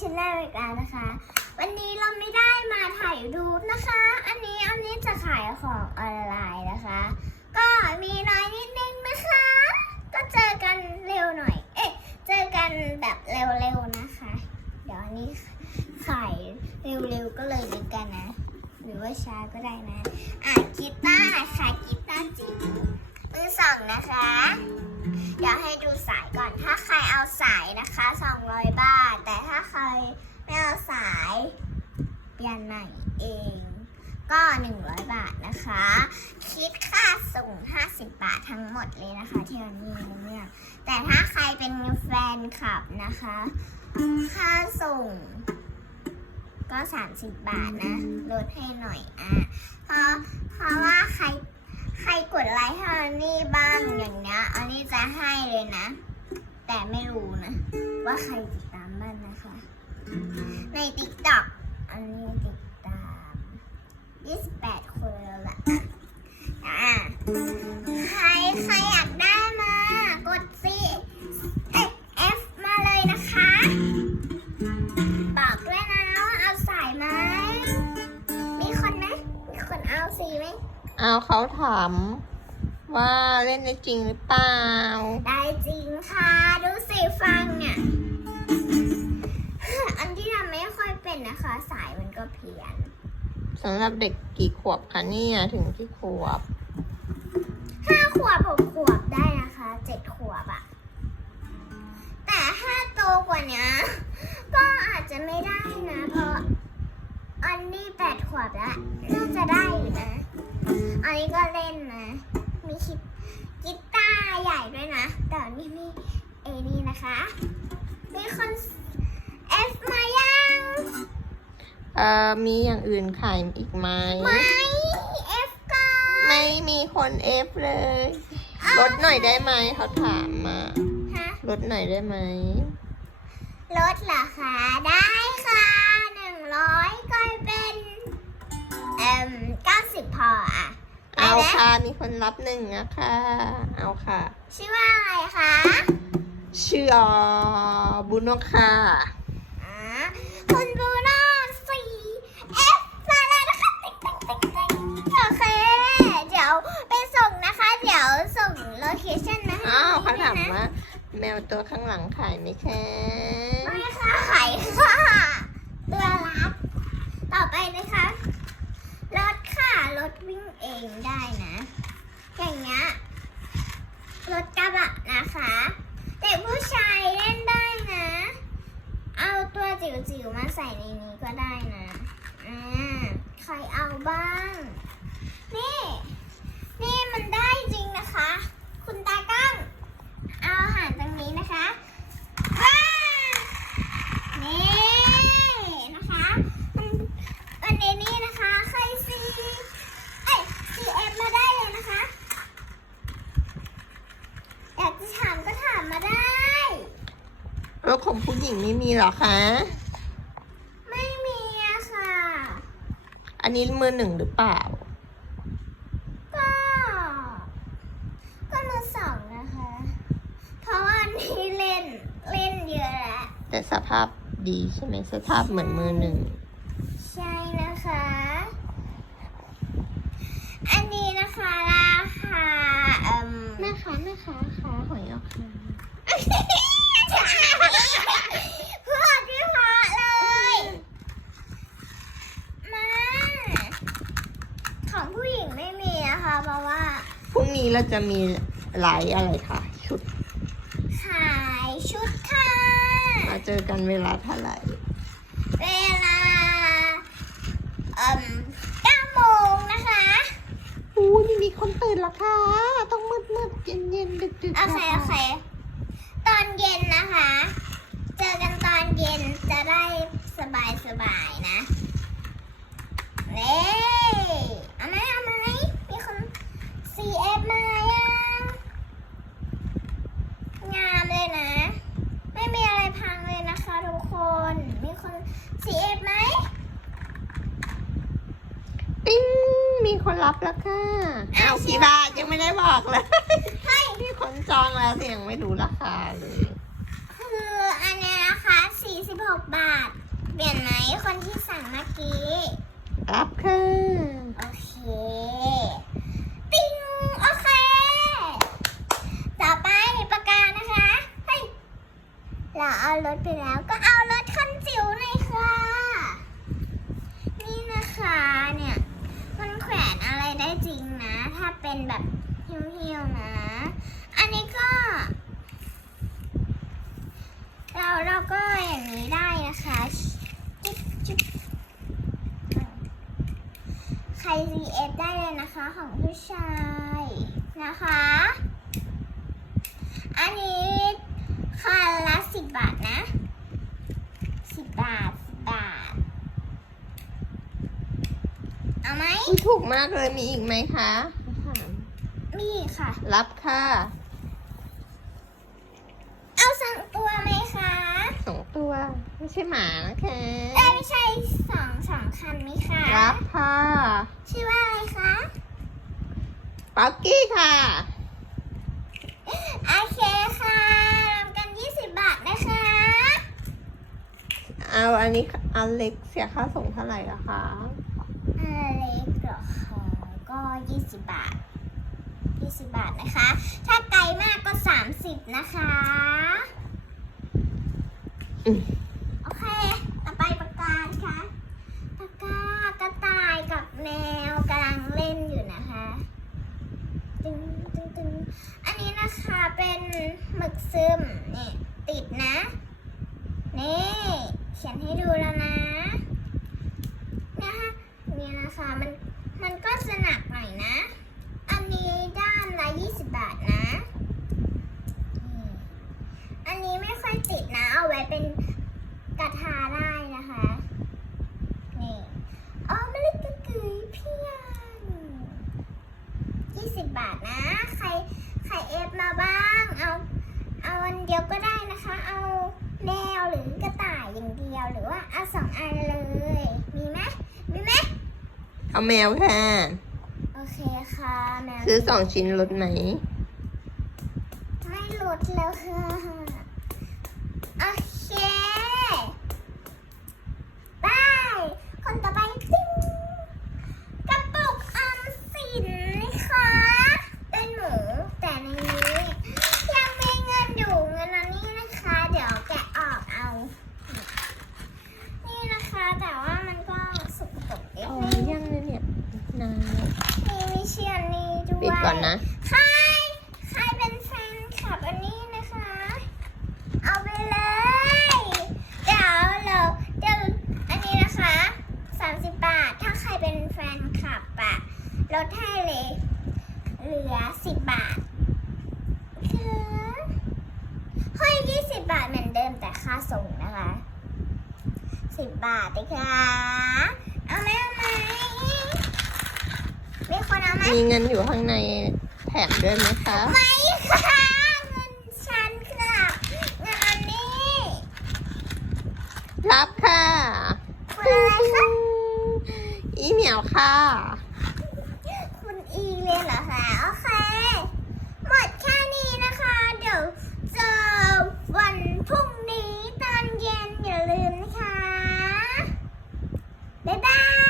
ชแนลอีกแล้วนะคะ วันนี้เราไม่ได้มาถ่ายรูปนะคะ อันนี้อันนี้จะขายของออนไลน์นะคะ ก็มีน้อยนิดนึงนะคะ ก็เจอกันเร็วหน่อย เอ๊ะเจอกันแบบเร็วๆนะคะ เดี๋ยวอันนี้ขายเร็วๆก็เลยดีกันนะ หรือว่าช้าก็ได้นะ อะกีตาร์ขายกีตาร์จริง มือสองนะคะ เดี๋ยวให้ดูสายก่อนถ้าใครเอาสายนะคะ200 บาท แต่ถ้าใครไม่เอาสาย เปลี่ยนใหม่เอง ก็ 100 บาทนะคะ คิดค่าส่ง 50 บาททั้งหมดเลยนะคะที่เรามีเรื่องแต่ถ้าใครเป็นแฟนคลับนะคะ ค่าส่งก็ 30 บาทนะ ลดให้หน่อยอะเพราะเพราะว่าใคร ใครกดไลค์ให้อันนี่บ้างอย่างเนี้ยอันนี้จะให้เลยนะ แต่ไม่รู้นะ ว่าใครติดตามบ้างนะคะ ในติ๊กต็อันนี้ติดตาม28คนแล้วล่ะอะ เอาเขาถามว่าเล่นได้จริงหรือเปล่า ได้จริงค่ะ ดูสิฟังเนี่ย อันที่ทำไม่ค่อยเป็นนะคะ สายมันก็เพี้ยนสำหรับเด็กกี่ขวบคะเนี่ยถึงกี่ขวบห้าขวบหกขวบได้นะคะเจ็ดขวบอะแต่ถ้าโตกว่านี้ก็อาจจะไม่ได้นะ เพราะอันนี้แปดขวบแล้วน่าจะได้อยู่นะ อันนี้ก็เล่นนะ มีคิดกีตาร์ใหญ่ด้วยนะ แต่อันนี่มีเอนี่นะคะ มีคนเอฟมายังเอ่อมีอย่างอื่นขายอีกไหมไม่เอฟก่อนไม่มีคนเอฟเลยลดหน่อยได้ไหมเขาถามมาฮะลดหน่อยได้ไหมลดเหรอคะ ได้ค่ะหนึ่งร้อยก็เป็น เอ่มเก้าสิบพออะไปเอาแล้วค่ะ มีคนรับหนึ่งนะคะ เอาค่ะ ชื่อว่าอะไรคะชื่ออบุโนค่ะอ่าคุณบูโน่สี่เอฟมาแล้วนะคะติ๊กติ๊กติ๊กติ๊กโอเค เดี๋ยวไปส่งนะคะ เดี๋ยวส่งโลเคชั่นมาให้อ้าวเขาถามด้วยนะว่าแมวตัวข้างหลังขายไหมคะ ไม่ค่ะไข่ค่ะ ตัวรับ ต่อไปนะคะ รถค่ะ รถวิ่งเองได้นะ อย่างเงี้ย รถกระบะนะคะเด็กผู้ชายเล่นได้นะ เอาตัวจิ๋วๆมาใส่ในนี้ ก็ได้นะอ่าใครเอาบ้าง นี่ นี่มันได้จริงนะคะ คุณตากั้งเอาอาหารตรงนี้นะคะว้าวนี่นะคะ มันอันนี้นี่นะคะใครซีเอ้ยซีเอฟมาได้เลยนะคะ อยากจะถามก็ถามมาได้รถของผู้หญิงไม่มีเหรอคะ ไม่มีอะค่ะ อั นนี้มือหนึ่งหรือเปล่า ก็ ก็มือสองนะคะ เพราะว่านี่เล่นเล่นเยอะแล้ว แต่สภาพดีใช่ไหมสภาพเหมือนมือหนึ่ง ใช่นะคะ อันนี้นะคะราคาเอ่มแม่ค้าแม่ค้าค้าหอยเอาค่ะ พูดที่เพราะเลย มา ของผู้หญิงไม่มีนะคะ เพราะว่า พรุ่ งนี้เราจะมีไลฟ์อะไรคะชุดขายชุดค่ะมาเจอกันเวลาเท่าไหร่ เวลาเอ่ม9โมงนะคะอู้นี่มีคนตื่นแล้วค่ะ ต้องมืดมืดเย็นเย็นดึกดึกโอเคโอเคตอนเย็นนะคะ เจอกันตอนเย็นจะได้สบายสบายๆนะเน่เอาไหมเอาไหมมีคน CF มายังงามเลยนะ ไม่มีอะไรพังเลยนะคะทุกคน มีคน CF ไหมปิ้งมีคนรับแล้วค่ะอ้าวกี่บาทยังไม่ได้บอกเลยให้มีคนจองแล้วแต่ยังไม่รู้ราคาเลย คืออันเนี้ยนะคะ46 16บาท เปลี่ยนไหมคนที่สั่งเมื่อกี้ รับค่ะ โอเค ติ้ง โอเค ต่อไปปากกานะคะ เฮ้ย เราเอารถไปแล้ว ก็เอารถคันจิ๋วหน่อยค่ะ นี่นะคะเนี่ย มันแขวนอะไรได้จริงนะ ถ้าเป็นแบบเหี่ยวๆนะ อันนี้ก็ เราเราก็อย่างนี้ได้นะคะจิ๊บจิ๊บใคร CF ได้เลยนะคะของผู้ชายนะคะ อันนี้คันละสิบบาทนะสิบบาทสิบบาท เอาไหมอุ๊ยถูกมากเลยมีอีกไหมคะถามมีค่ะ รับค่ะเอาสองตัวไหมคะสองตัว ไม่ใช่หมานะคะเอ้ยไม่ใช่สองสองคันไหมคะรับค่ะชื่อว่าอะไรคะป๊อกกี้ค่ะ โอเคค่ะรวมกัน 20 บาทนะคะ เอาอันนี้อันเล็กเสียค่าส่งเท่าไหร่อะคะอันเล็กเหรอคะก็ 20 บาท 20 บาทนะคะ ถ้าไกลมากก็ 30 นะคะอืมโอเค ต่อไปปากกาค่ะปากกากระต่ายกับแมวกำลังเล่นอยู่นะคะตึงตึงตึงอันนี้นะคะเป็นหมึกซึมนี่ติดนะ นี่เขียนให้ดูแล้วนะนะคะนี่นะคะมัน มันก็จะหนักหน่อยนะ อันนี้ด้านละ20 บาทนะนี่อันนี้ไม่ค่อยติดนะ เอาไว้เป็นกระทาได้นะคะ นี่อ๋อไม่เล็กกระกุยเพียง 20 บาทนะ ใครใครเอฟมาบ้าง เอา เอาอันเดียวก็ได้นะคะ เอาแมวหรือกระต่ายอย่างเดียว หรือว่าเอาสองอันเลย มีไหมมีไหม เอาแมวค่ะ โอเคค่ะแมวซื้อสองชิ้นลดไหม ไม่ลดแล้วค่ะ โอเคบายคนต่อไปติ้งกระปุกออมสินนะคะเป็นหมูแต่ในนี้ ยังมีเงินอยู่เงินอันนี้นะคะ เดี๋ยวแกะออกเอา นี่นะคะ แต่ว่ามันก็สกปรกนิด เอา นึง ยังเลยเนี่ยนาน มีวิเชียนนี้ด้วย ปิด ก่อนนะ ใคร ใครเป็นแฟนคลับอันนี้นะคะ เอาไปเลย เดี๋ยวเราเดี๋ยวอันนี้นะคะ30บบาท ถ้าใครเป็นแฟนคลับอะลดให้เลย เหลือ10บบาท คือเฮ้ย20บบาทเหมือนเดิมแต่ค่าส่งนะคะ10บบาทเลยค่ะเอาไหมเอาไหม มีเงินอยู่ข้างในแถบด้วยไหมคะ ไม่ค่ะเงินฉันค่ะงานนี้รับค่ะคุณอะไรคะอีเหมียวค่ะ คุณอีเลยเหรอคะโอเคหมดแค่นี้นะคะ เดี๋ยวเจอวันพรุ่งนี้ตอนเย็นอย่าลืมนะคะ บ๊ายบาย